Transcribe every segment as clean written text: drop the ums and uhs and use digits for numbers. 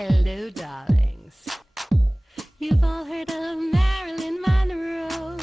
Hello, darlings. You've all heard of Marilyn Monroe.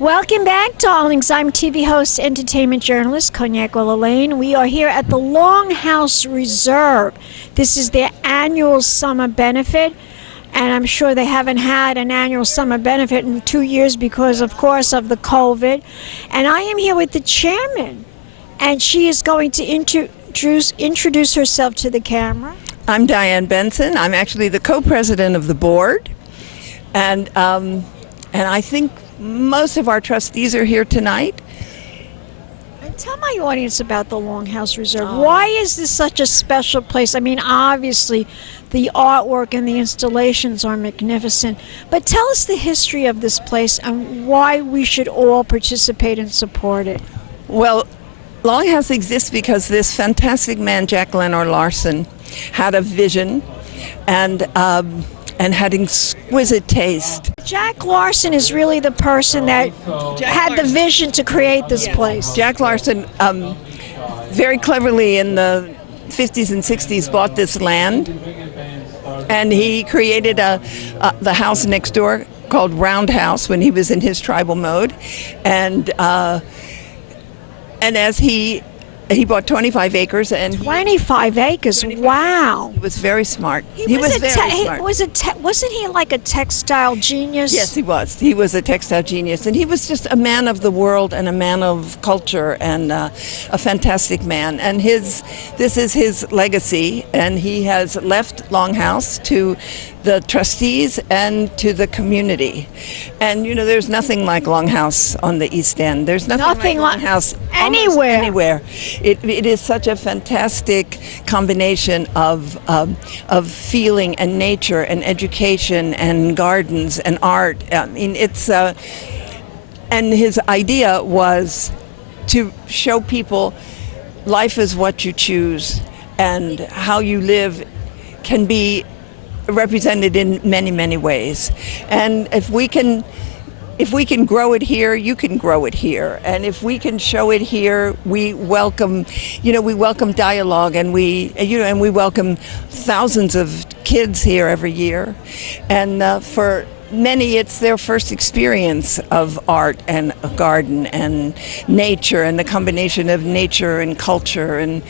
Welcome back, darlings. I'm TV host, entertainment journalist, Cognac Wellerlane. We are here at the LongHouse Reserve. This is their annual summer benefit, and I'm sure they haven't had an annual summer benefit in 2 years because, of course, of the COVID. And I am here with the chairman, and she is going to introduce herself to the camera. I'm Diane Benson. I'm actually the co-president of the board, and I think most of our trustees are here tonight. And tell my audience about the LongHouse Reserve. Why is this such a special place? I mean, obviously, the artwork and the installations are magnificent, but tell us the history of this place and why we should all participate and support it. Well, LongHouse exists because this fantastic man, Jack Lenor Larson, had a vision and had exquisite taste. Jack Larson is really the person that had the vision to create this place. Jack Larson very cleverly in the 50s and 60s bought this land, and he created the house next door called Roundhouse when he was in his tribal mode, and as he bought 25 acres. And 25 acres, wow. He was very smart. Wasn't he like a textile genius? Yes, he was. He was a textile genius. And he was just a man of the world and a man of culture and a fantastic man. And this is his legacy. And he has left LongHouse to the trustees and to the community. And, you know, there's nothing like LongHouse on the East End. There's nothing like LongHouse anywhere. It is such a fantastic combination of feeling and nature and education and gardens and art. I mean, and his idea was to show people life is what you choose, and how you live can be represented in many, many ways. And if we can grow it here, you can grow it here. And if we can show it here, we welcome dialogue, and we welcome thousands of kids here every year. And for many, it's their first experience of art and a garden and nature and the combination of nature and culture, and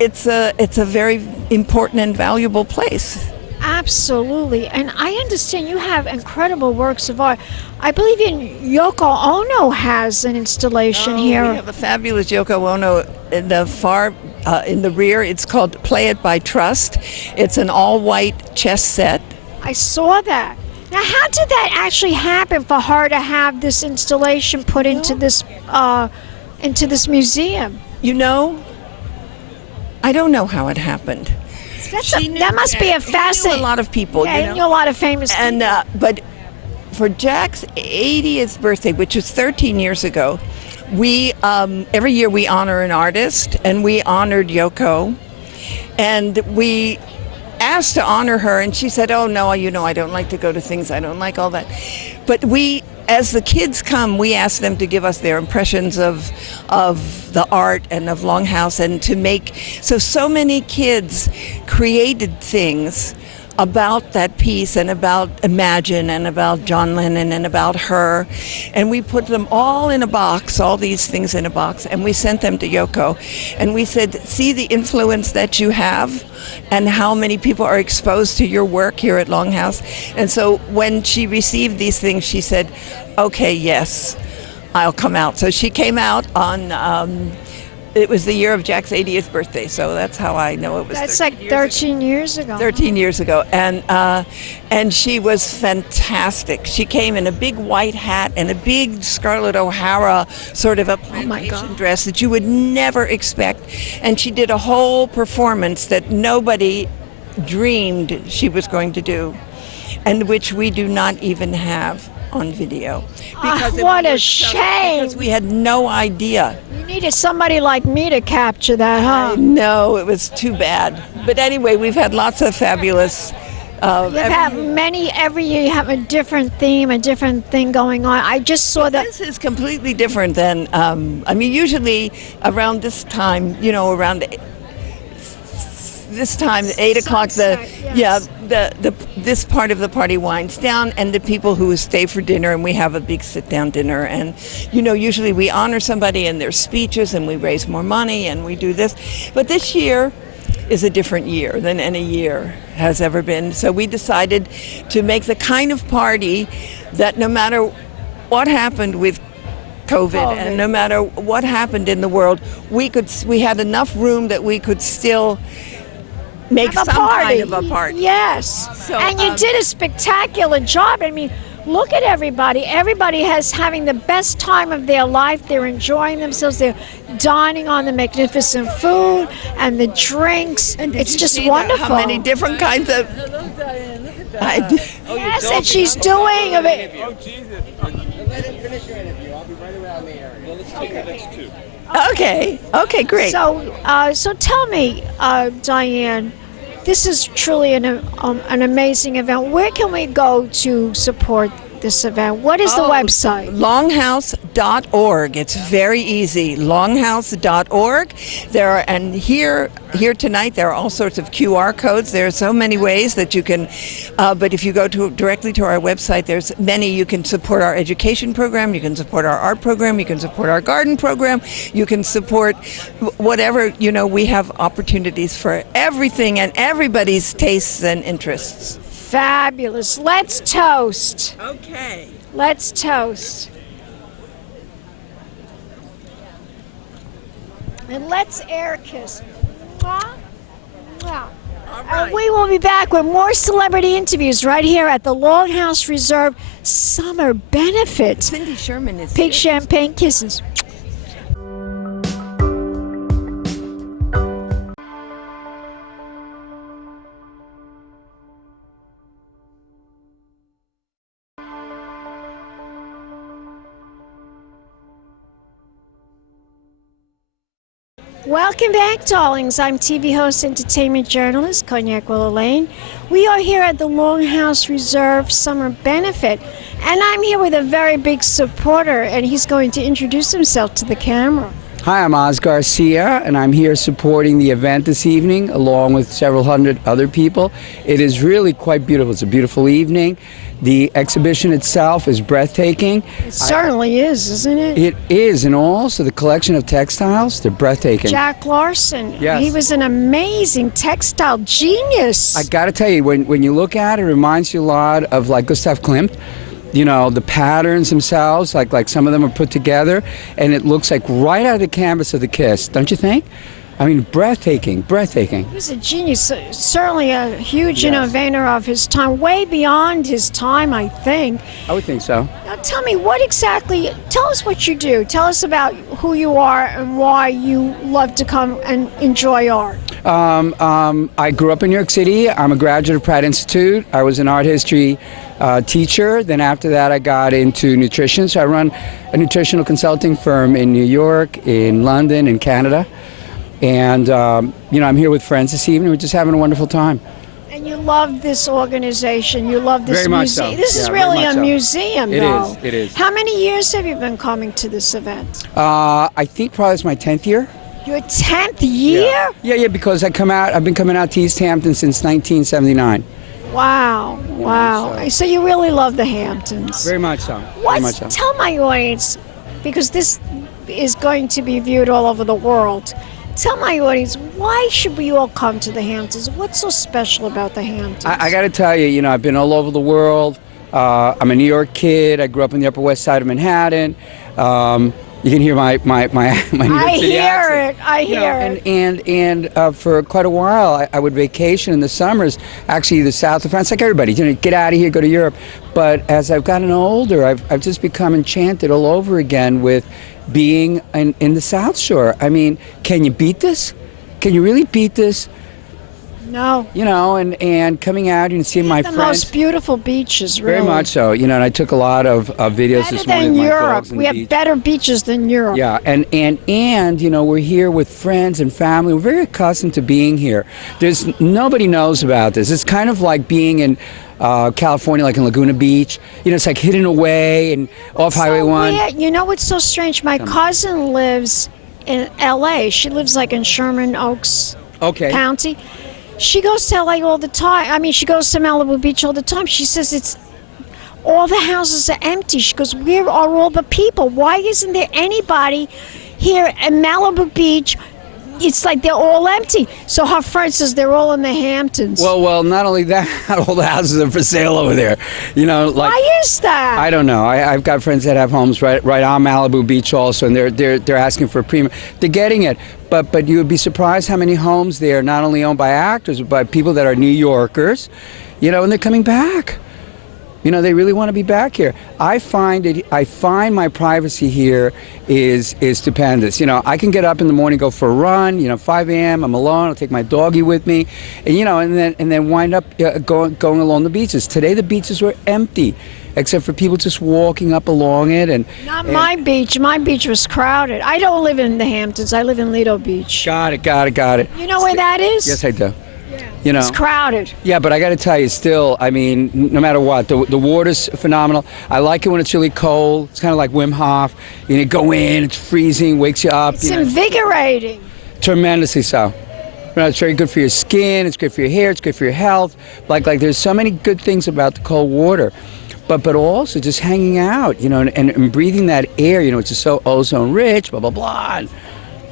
it's a very important and valuable place. Absolutely. And I understand you have incredible works of art. I believe Yoko Ono has an installation here. We have a fabulous Yoko Ono in the rear. It's called Play It by Trust. It's an all-white chess set. I saw that. Now, how did that actually happen for her to have this installation put into this museum? You know, I don't know how it happened. That must be a fascinating. A lot of people. Yeah, you know a lot of famous people. And but for Jack's 80th birthday, which was 13 years ago, we every year we honor an artist, and we honored Yoko, and we asked to honor her, and she said, "Oh no, I don't like to go to things. I don't like all that." But we, as the kids come, we ask them to give us their impressions of the art and of LongHouse, and to make so many kids created things about that piece, and about Imagine, and about John Lennon, and about her, and we put them all in a box, all these things in a box, and we sent them to Yoko, and we said, "See the influence that you have, and how many people are exposed to your work here at LongHouse." And so when she received these things, she said, "Okay, yes, I'll come out." So she came out on it was the year of Jack's 80th birthday, so that's how I know it was. That's like 13 years ago. 13 years ago, and she was fantastic. She came in a big white hat and a big Scarlett O'Hara sort of a plantation dress that you would never expect, and she did a whole performance that nobody dreamed she was going to do, and which we do not even have on video. What a shame! Because we had no idea. You needed somebody like me to capture that, huh? No, it was too bad. But anyway, we've had lots of fabulous. You've had many, every year you have a different theme, a different thing going on. I just saw that. This is completely different than, usually around this time, around this time, 8 o'clock, this part of the party winds down, and the people who stay for dinner, and we have a big sit-down dinner, and usually we honor somebody and their speeches, and we raise more money, and we do this. But this year is a different year than any year has ever been. So we decided to make the kind of party that no matter what happened with COVID, and no matter what happened in the world, we had enough room that we could still make some kind of a party. Yes. So, and you did a spectacular job. I mean, look at everybody. Everybody has having the best time of their life. They're enjoying themselves. They're dining on the magnificent food and the drinks. And it's just wonderful. How many different kinds of... Hello, Diane. Look at that. Yes, and she's doing of it. Oh, Jesus. Let him finish your interview. I'll be right around the area. Well, let's take the next two. Okay, great. So tell me, Diane, this is truly an amazing event. Where can we go to support this event? What is the website? LongHouse.org. It's very easy. LongHouse.org. And here tonight there are all sorts of QR codes. There are so many ways that you can. But if you go directly to our website, there's many. You can support our education program. You can support our art program. You can support our garden program. You can support whatever. We have opportunities for everything and everybody's tastes and interests. Fabulous. Let's toast. Okay. Let's toast. And let's air kiss. Mwah. Mwah. All right. We will be back with more celebrity interviews right here at the LongHouse Reserve Summer Benefit. Cindy Sherman is Pink champagne kisses. Welcome back, darlings. I'm TV host, entertainment journalist, Cognac Wellerlane. We are here at the LongHouse Reserve Summer Benefit, and I'm here with a very big supporter, and he's going to introduce himself to the camera. Hi, I'm Oz Garcia, and I'm here supporting the event this evening, along with several hundred other people. It is really quite beautiful. It's a beautiful evening. The exhibition itself is breathtaking. It certainly is, isn't it? It is, and also the collection of textiles, they're breathtaking. Jack Larson, yes. He was an amazing textile genius. I gotta tell you, when you look at it, it reminds you a lot of like Gustav Klimt. The patterns themselves, like some of them are put together, and it looks like right out of the canvas of the Kiss, don't you think? I mean, breathtaking. He was a genius, certainly a huge innovator of his time, way beyond his time, I think. I would think so. Now tell me, tell us what you do. Tell us about who you are and why you love to come and enjoy art. I grew up in New York City. I'm a graduate of Pratt Institute. I was an art history teacher. Then after that, I got into nutrition. So I run a nutritional consulting firm in New York, in London, in Canada. And, I'm here with friends this evening. We're just having a wonderful time. And you love this organization. You love this Very much museum. so. This is Yeah, really very a much so. museum, though. It is. How many years have you been coming to this event? I think probably it's my 10th year. Your 10th year? Yeah, because I've been coming out to East Hampton since 1979. Wow. So you really love the Hamptons. Very much so. Very much so. Tell my audience, because this is going to be viewed all over the world. Tell my audience, why should we all come to the Hamptons? What's so special about the Hamptons? I got to tell you, I've been all over the world. I'm a New York kid. I grew up on the Upper West Side of Manhattan. You can hear my New York City accent. I hear it. And for quite a while, I would vacation in the summers, actually the south of France, like everybody. Get out of here, go to Europe. But as I've gotten older, I've just become enchanted all over again with being in the South Shore. I mean, can you beat this? Can you really beat this? No. And coming out and seeing my the friends. most beautiful beaches, really. Very much so. And I took a lot of videos Better this morning than of my Europe. dogs on We the have beach. better beaches than Europe. Yeah, and we're here with friends and family. We're very accustomed to being here. Nobody knows about this. It's kind of like being in California, like in Laguna Beach. It's like hidden away and off Highway 1. Weird. You know what's so strange? My cousin lives in L.A. She lives like in Sherman Oaks County. She goes to L.A. all the time. I mean, she goes to Malibu Beach all the time. She says all the houses are empty. She goes, where are all the people? Why isn't there anybody here at Malibu Beach? It's like they're all empty. So her friend says they're all in the Hamptons. Well, not only that, all the houses are for sale over there. Why is that? I don't know. I've got friends that have homes right on Malibu Beach also, and they're asking for a premium. They're getting it, but you would be surprised how many homes there are not only owned by actors, but by people that are New Yorkers, and they're coming back. They really want to be back here. I find my privacy here is stupendous. I can get up in the morning, go for a run. 5 a.m. I'm alone. I'll take my doggie with me, and then wind up going along the beaches. Today the beaches were empty, except for people just walking up along it. Not my beach. My beach was crowded. I don't live in the Hamptons. I live in Lido Beach. Got it. You know where that is? Yes, I do. It's crowded. Yeah, but I got to tell you, still, I mean, no matter what, the water's phenomenal. I like it when it's really cold. It's kind of like Wim Hof. You go in, it's freezing, wakes you up. It's invigorating. Tremendously so. It's very good for your skin. It's good for your hair. It's good for your health. Like there's so many good things about the cold water. But also just hanging out, and breathing that air, which is so ozone rich, blah, blah, blah.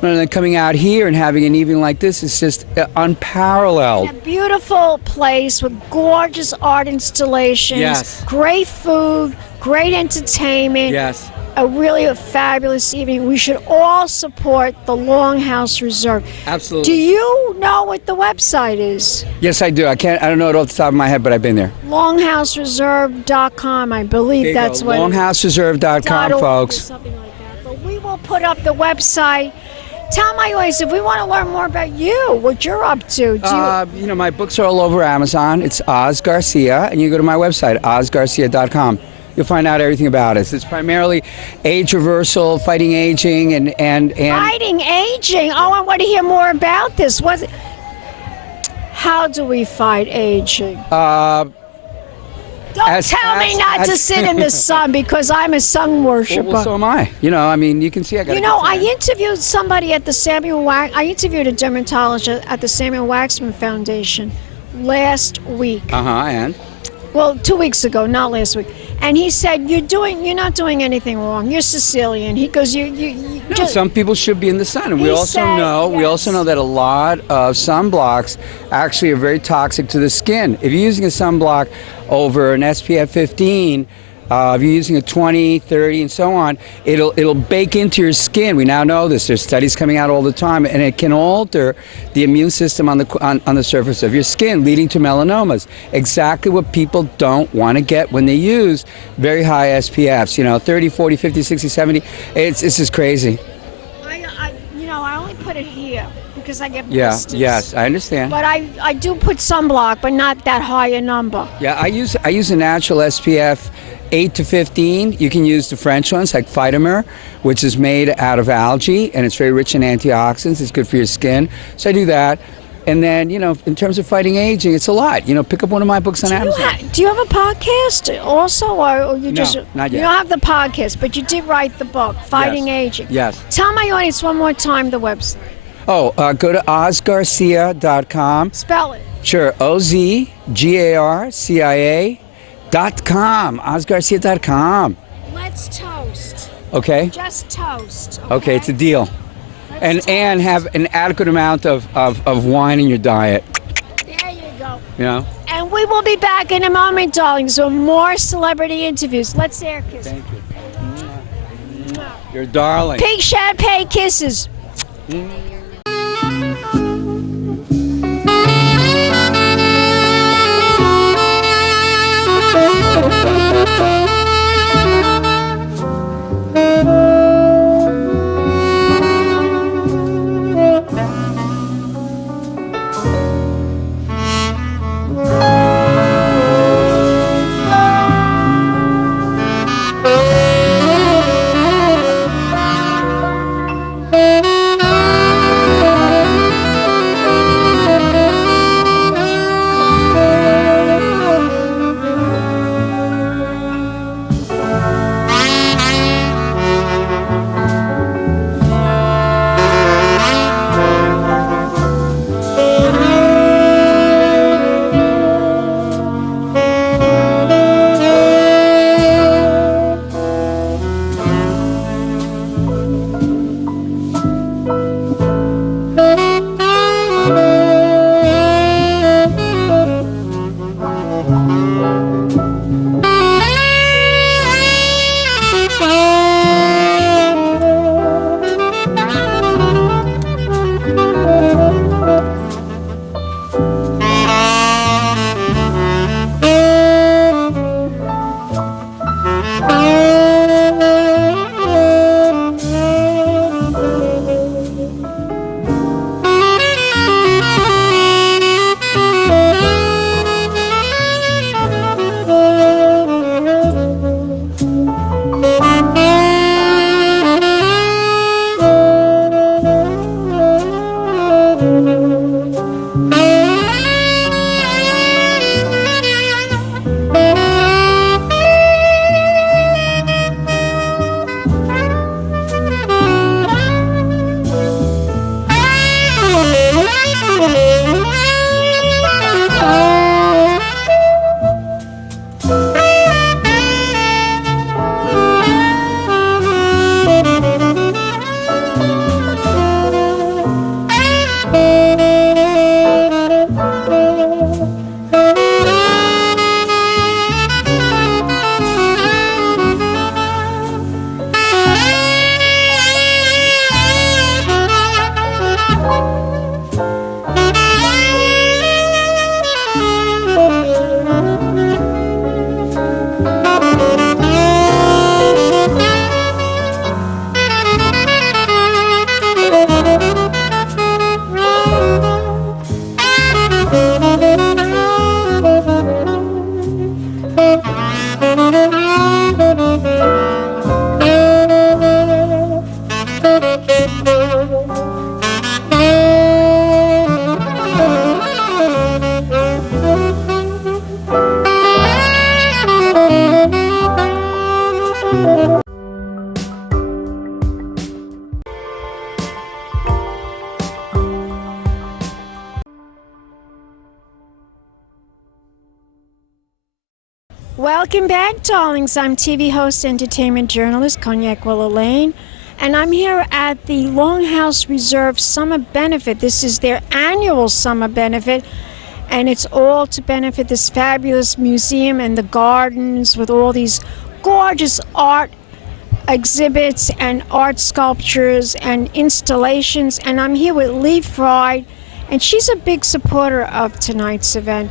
And then coming out here and having an evening like this is just unparalleled. A beautiful place with gorgeous art installations, yes. Great food, great entertainment. Yes. A really fabulous evening. We should all support the LongHouse Reserve. Absolutely. Do you know what the website is? Yes, I do. I don't know it off the top of my head, but I've been there. LonghouseReserve.com, I believe that's what LonghouseReserve.com, folks. Something like that. But we will put up the website. Tell my audience, if we want to learn more about you, what you're up to. My books are all over Amazon. It's Oz Garcia, and you go to my website, ozgarcia.com. You'll find out everything about us. It's primarily age reversal, fighting aging, and fighting aging. Oh, I want to hear more about this. How do we fight aging? Don't tell me not to sit in the sun, because I'm a sun worshiper. Well, so am I. You can see I got. I interviewed somebody at the I interviewed a dermatologist at the Samuel Waxman Foundation last week. And? Well, 2 weeks ago, not last week. And he said, you're not doing anything wrong. You're Sicilian. He goes, some people should be in the sun. And we also know that a lot of sunblocks actually are very toxic to the skin. If you're using a sunblock over an SPF 15, if you're using a 20, 30, and so on, it'll bake into your skin. We now know this. There's studies coming out all the time, and it can alter the immune system on the surface of your skin, leading to melanomas. Exactly what people don't want to get when they use very high SPFs. 30, 40, 50, 60, 70. It's just crazy. I only put it here. because I get Yeah, blisters. yes, I understand. But I do put sunblock, but not that high a number. Yeah, I use a natural SPF 8 to 15. You can use the French ones like Phytomer, which is made out of algae, and it's very rich in antioxidants. It's good for your skin. So I do that. And then, in terms of fighting aging, it's a lot. Pick up one of my books on Amazon. Do you have a podcast also, or you just not yet. You don't have the podcast, but you did write the book, Fighting Aging. Yes. Tell my audience one more time the website. Oh, go to ozgarcia.com. Spell it. Sure, OZGARCIA.com. ozgarcia.com. Let's toast. Okay. Just toast. Okay, it's a deal. And have an adequate amount of wine in your diet. There you go. And we will be back in a moment, darlings, with more celebrity interviews. Let's air kiss. Thank you. You're darling. Pink champagne kisses. Welcome back, darlings. I'm TV host, entertainment journalist, Cognac Wellerlane, and I'm here at the LongHouse Reserve Summer Benefit. This is their annual summer benefit, and it's all to benefit this fabulous museum and the gardens with all these gorgeous art exhibits and art sculptures and installations. And I'm here with Lee Fried, and she's a big supporter of tonight's event.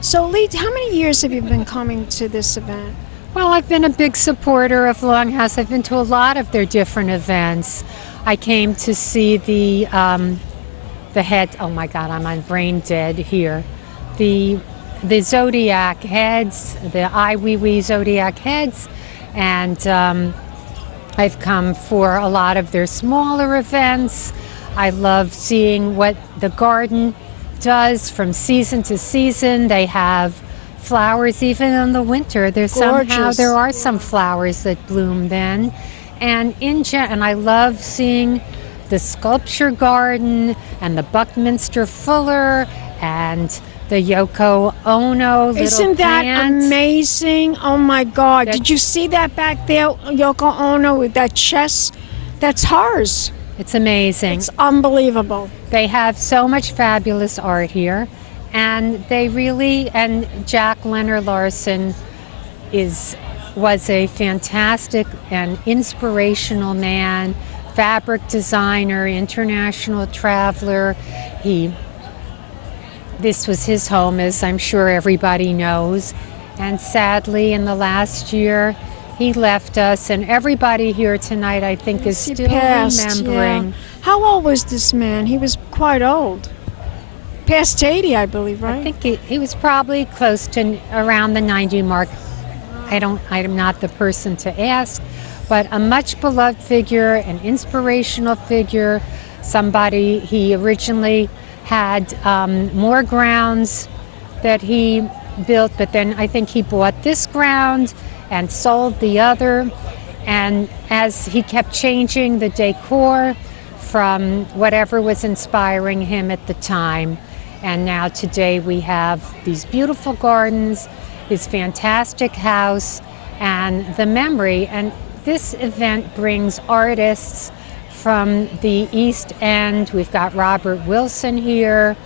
So Lee, how many years have you been coming to this event? Well, I've been a big supporter of LongHouse. I've been to a lot of their different events. I came to see the the head. Oh my God, I'm on brain dead here. The zodiac heads, the Iwiwi zodiac heads, and I've come for a lot of their smaller events. I love seeing what the garden does from season to season. They have flowers even in the winter. There are some flowers that bloom then. And and I love seeing the sculpture garden and the Buckminster Fuller and the Yoko Ono little Isn't that plant. amazing? Oh my God. Did you see that back there, Yoko Ono, with that chest? That's hers. It's amazing. It's unbelievable. They have so much fabulous art here, and and Jack Leonard Larson was a fantastic and inspirational man, fabric designer, international traveler. This was his home, as I'm sure everybody knows, and sadly in the last year he left us, and everybody here tonight I think is still remembering. Yeah. How old was this man? He was quite old. Past 80, I believe, right? I think he was probably close to around the 90 mark. I'm not the person to ask, but a much beloved figure, an inspirational figure, somebody. He originally had more grounds that he built, but then I think he bought this ground and sold the other. And as he kept changing the decor from whatever was inspiring him at the time, and now today we have these beautiful gardens, his fantastic house, and the memory. And this event brings artists from the East End. We've got Robert Wilson here,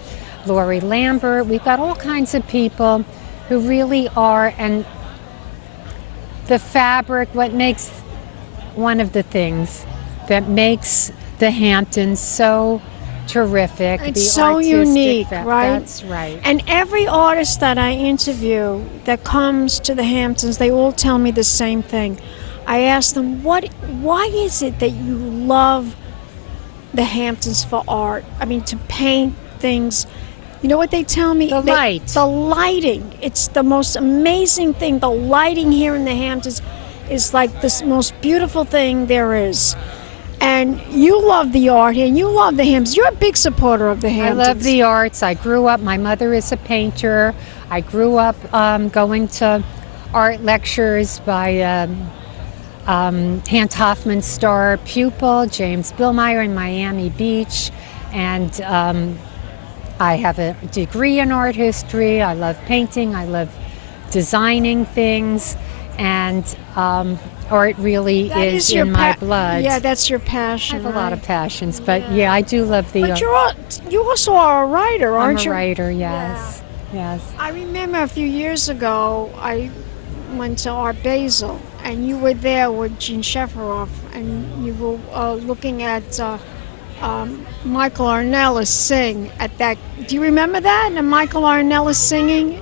Lori Lambert. We've got all kinds of people who really are, and the fabric, one of the things that makes the Hamptons so terrific. It's so unique, right? That's right. And every artist that I interview that comes to the Hamptons, they all tell me the same thing. I ask them, why is it that you love the Hamptons for art? I mean, to paint things. You know what they tell me? The light. The lighting. It's the most amazing thing. The lighting here in the Hamptons is like the most beautiful thing there is. And you love the art here, and you love the Hamptons. You're a big supporter of the Hamptons. I love the arts. I grew up, my mother is a painter. I grew up going to art lectures by Hans Hofmann's star pupil, James Billmeyer, in Miami Beach. And I have a degree in art history. I love painting. I love designing things. And art really is in my blood. Yeah, that's your passion. I have a lot of passions, but yeah, I do love the art. But you also are a writer, aren't you? I'm a writer, yes. Yeah. Yes. I remember a few years ago, I went to Art Basel, and you were there with Gene Shefferoff, and you were looking at Michael Arnellis sing at that. Do you remember that? And Michael Arnellis singing?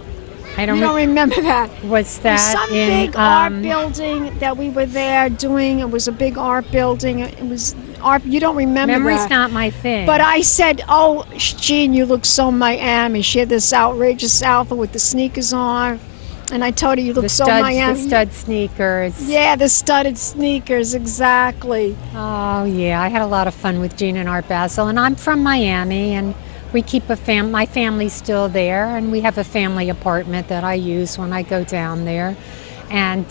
I don't. You don't remember that? Was that some in big art building that we were there doing? It was a big art building. It was art. You don't remember Memory's that? not my thing. But I said, "Oh, Jean, you look so Miami." She had this outrageous outfit with the sneakers on, and I told her you look so Miami. The stud sneakers. Yeah, the studded sneakers, exactly. Oh yeah, I had a lot of fun with Gene and Art Basel, and I'm from Miami, and we keep my family's still there, and we have a family apartment that I use when I go down there. And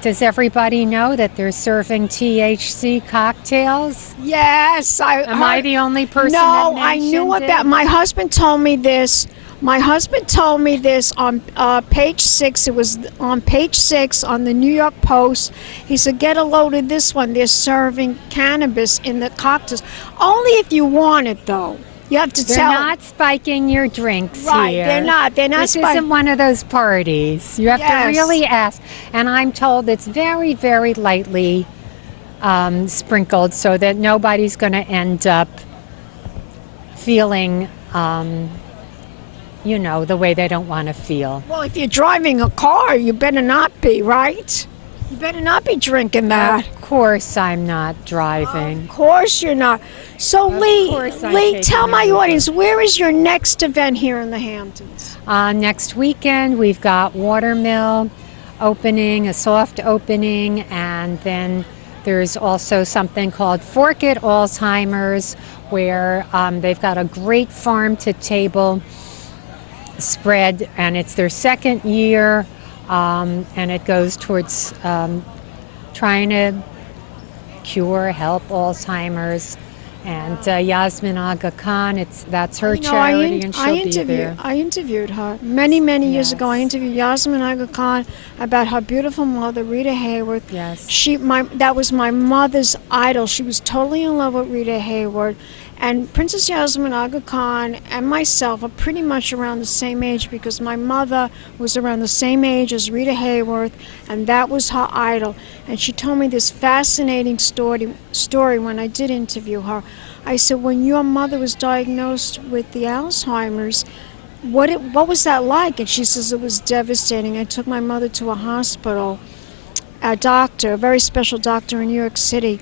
does everybody know that they're serving THC cocktails? Yes, Am I the only person that No, mentioned I knew it? about. My husband told me this. My husband told me this on page 6. It was on page 6 on the New York Post. He said, get a load of this one. They're serving cannabis in the cocktails. Only if you want it, though. You have to They're tell. not spiking your drinks Right, here. they're not. They're not This spiking. isn't one of those parties. You have to Yes. really ask. And I'm told it's very, very lightly sprinkled so that nobody's going to end up feeling the way they don't want to feel. Well, if you're driving a car, you better not be, right? You better not be drinking that. Of course I'm not driving. Of course you're not. So course I'm Lee, taking tell an my Uber. audience, where is your next event here in the Hamptons? Next weekend we've got Watermill opening, a soft opening, and then there's also something called Fork It Alzheimer's, where they've got a great farm-to-table spread, and it's their second year, and it goes towards trying to help Alzheimer's. And Yasmin Aga Khan, that's her charity, and she'll be there. I interviewed her many years ago. I Yes. interviewed Yasmin Aga Khan about her beautiful mother, Rita Hayworth. Yes. That was my mother's idol. She was totally in love with Rita Hayworth. And Princess Yasmin Aga Khan and myself are pretty much around the same age because my mother was around the same age as Rita Hayworth, and that was her idol. And she told me this fascinating story when I did interview her. I said, when your mother was diagnosed with the Alzheimer's, what was that like? And she says it was devastating. I took my mother to a hospital, a doctor, a very special doctor in New York City,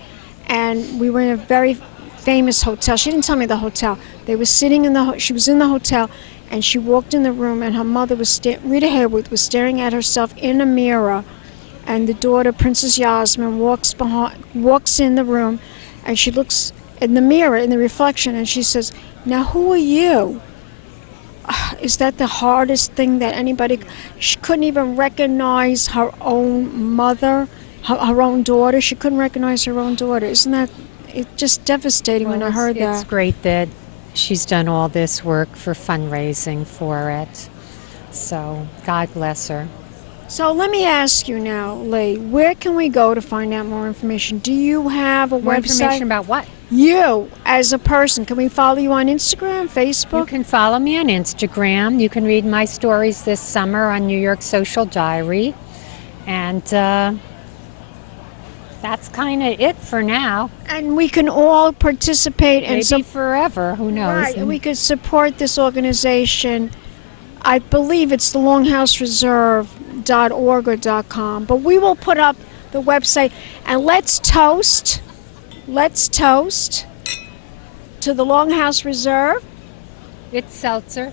and we were in a very famous hotel. She didn't tell me the hotel. They were sitting she was in the hotel, and she walked in the room, and her mother was Rita Hayworth was staring at herself in a mirror, and the daughter, Princess Yasmin, walks in the room, and she looks in the mirror, in the reflection, and she says, "Now who are you?" Is that the hardest thing that anybody? She couldn't even recognize her own mother, her own daughter. She couldn't recognize her own daughter. Isn't that? It's just devastating when I heard that. It's great that she's done all this work for fundraising for it. So God bless her. So let me ask you now, Lee, where can we go to find out more information? Do you have a More website? information about what? You, as a person, can we follow you on Instagram, Facebook? You can follow me on Instagram. You can read my stories this summer on New York Social Diary. And that's kind of it for now. And we can all participate and Maybe forever, who knows? right, and we could support this organization. I believe it's the longhousereserve.org or .com, but we will put up the website, and let's toast to the Longhouse Reserve. It's seltzer.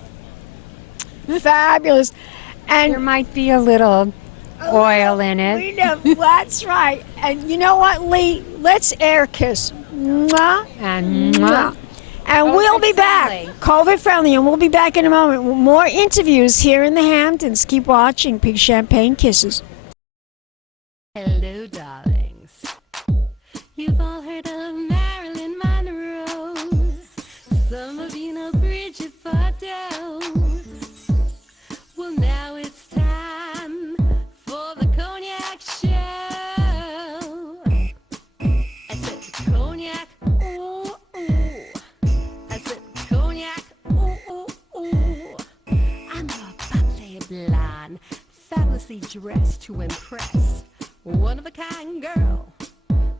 Fabulous. There And might be a little oil in we it. know, that's right. And you know what, Lee? Let's air kiss. Mwah. And Mwah. And we'll be back, COVID-friendly. COVID-friendly, and we'll be back in a moment with more interviews here in the Hamptons. Keep watching Pink Champagne Kisses. Hello, darlings. You've all heard of Marilyn Monroe. Some of you know Bridget Bardot. Well, now it's time for the Cognac show. I said Cognac, ooh, ooh. I said Cognac, ooh, ooh, ooh. I'm a bubbly blonde, fabulously dressed to impress. One of a kind girl.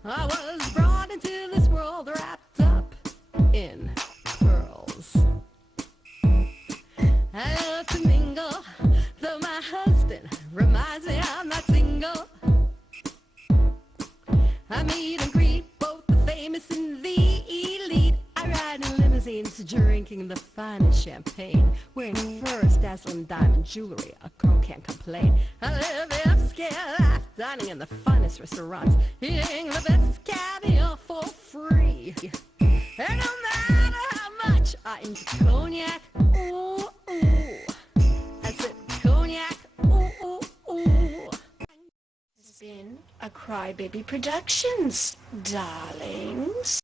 I was brought into this world wrapped up in pearls. I love to mingle, though my husband reminds me I'm not single. I meet and greet both the famous and the elite. I ride in limousines, drinking the finest champagne, wearing furs, dazzling diamond jewelry. A girl can't complain. I live the upscale life, dining in the finest restaurants, eating the best caviar for free. And no matter how much I enjoy cognac, ooh, ooh. I said cognac, ooh, ooh, ooh. This has been a Crybaby Productions, darlings.